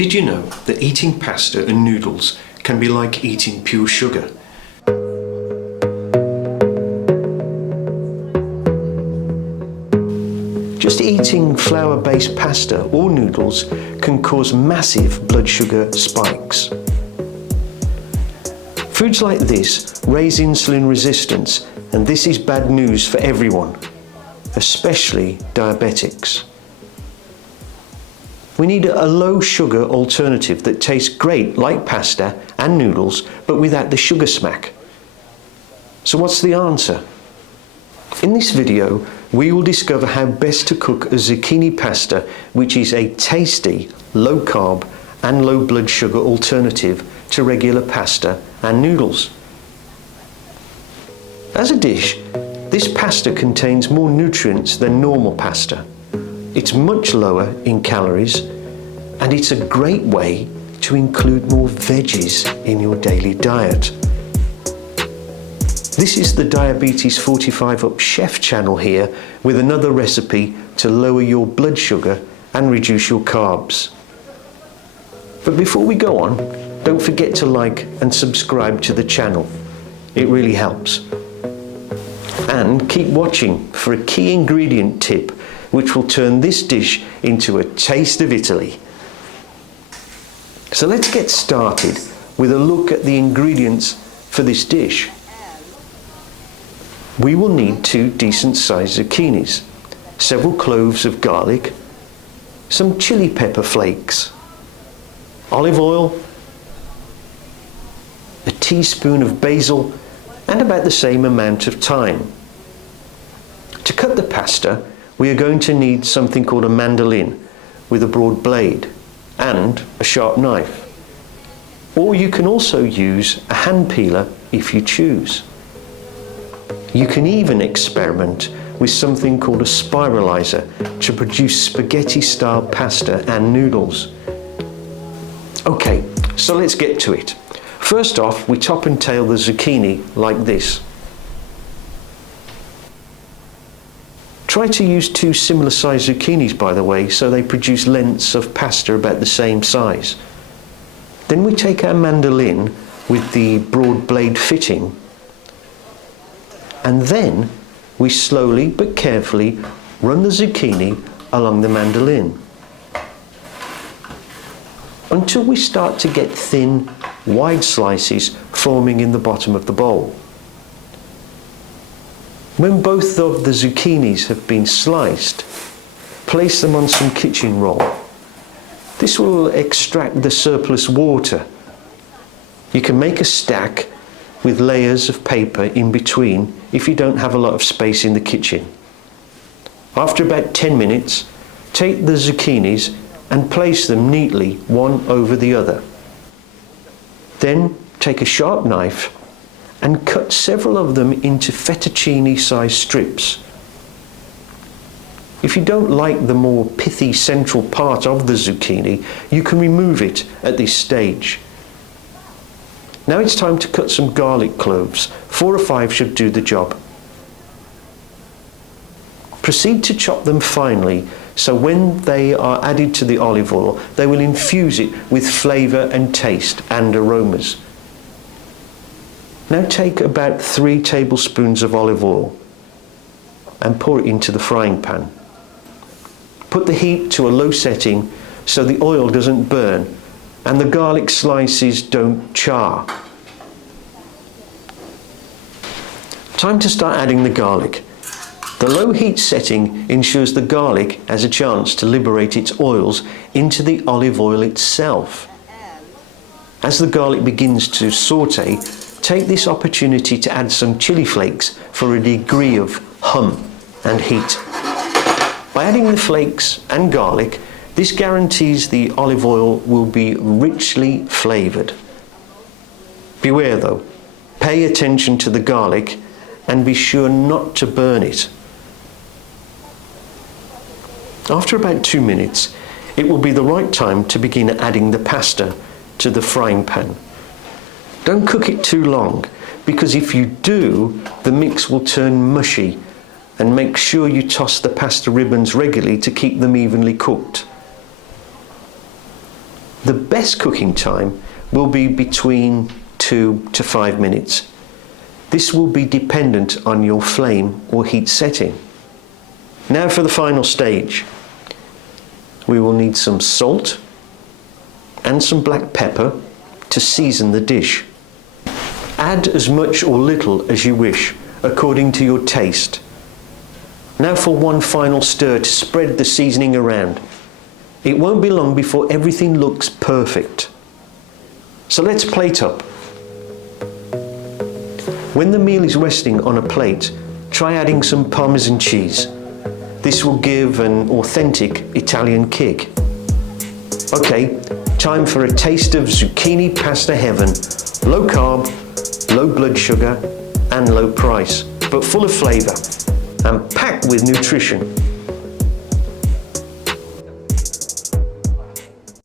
Did you know that eating pasta and noodles can be like eating pure sugar? Just eating flour-based pasta or noodles can cause massive blood sugar spikes. Foods like this raise insulin resistance, and this is bad news for everyone, especially diabetics. We need a low-sugar alternative that tastes great like pasta and noodles, but without the sugar smack. So what's the answer? In this video, we will discover how best to cook a zucchini pasta, which is a tasty, low-carb and low blood sugar alternative to regular pasta and noodles. As a dish, this pasta contains more nutrients than normal pasta. It's much lower in calories, and it's a great way to include more veggies in your daily diet. This is the Diabetes 45 Up Chef channel here with another recipe to lower your blood sugar and reduce your carbs. But before we go on, don't forget to like and subscribe to the channel. It really helps. And keep watching for a key ingredient tip which will turn this dish into a taste of Italy. So let's get started with a look at the ingredients for this dish. We will need 2 decent sized zucchinis, several cloves of garlic, some chili pepper flakes, olive oil, a teaspoon of basil, and about the same amount of thyme. To cut the pasta, we are going to need something called a mandolin with a broad blade and a sharp knife. Or you can also use a hand peeler if you choose. You can even experiment with something called a spiralizer to produce spaghetti-style pasta and noodles. Okay, so let's get to it. First off, we top and tail the zucchini like this. Try to use 2 similar sized zucchinis, by the way, so they produce lengths of pasta about the same size. Then we take our mandolin with the broad blade fitting, and then we slowly but carefully run the zucchini along the mandolin until we start to get thin, wide slices forming in the bottom of the bowl. When both of the zucchinis have been sliced, place them on some kitchen roll. This will extract the surplus water. You can make a stack with layers of paper in between if you don't have a lot of space in the kitchen. After about 10 minutes, take the zucchinis and place them neatly one over the other. Then take a sharp knife and cut several of them into fettuccine-sized strips. If you don't like the more pithy central part of the zucchini, you can remove it at this stage. Now it's time to cut some garlic cloves. 4 or 5 should do the job. Proceed to chop them finely, so when they are added to the olive oil, they will infuse it with flavour and taste and aromas. Now take about 3 tablespoons of olive oil and pour it into the frying pan. Put the heat to a low setting so the oil doesn't burn and the garlic slices don't char. Time to start adding the garlic. The low heat setting ensures the garlic has a chance to liberate its oils into the olive oil itself. As the garlic begins to saute, take this opportunity to add some chili flakes for a degree of hum and heat. By adding the flakes and garlic, this guarantees the olive oil will be richly flavoured. Beware though, pay attention to the garlic and be sure not to burn it. After about 2 minutes, it will be the right time to begin adding the pasta to the frying pan. Don't cook it too long, because if you do, the mix will turn mushy, and make sure you toss the pasta ribbons regularly to keep them evenly cooked. The best cooking time will be between 2 to 5 minutes. This will be dependent on your flame or heat setting. Now for the final stage. We will need some salt and some black pepper to season the dish. Add as much or little as you wish, according to your taste. Now for one final stir to spread the seasoning around. It won't be long before everything looks perfect. So let's plate up. When the meal is resting on a plate, try adding some Parmesan cheese. This will give an authentic Italian kick. Okay, time for a taste of zucchini pasta heaven. Low carb, low blood sugar, and low price, but full of flavour and packed with nutrition.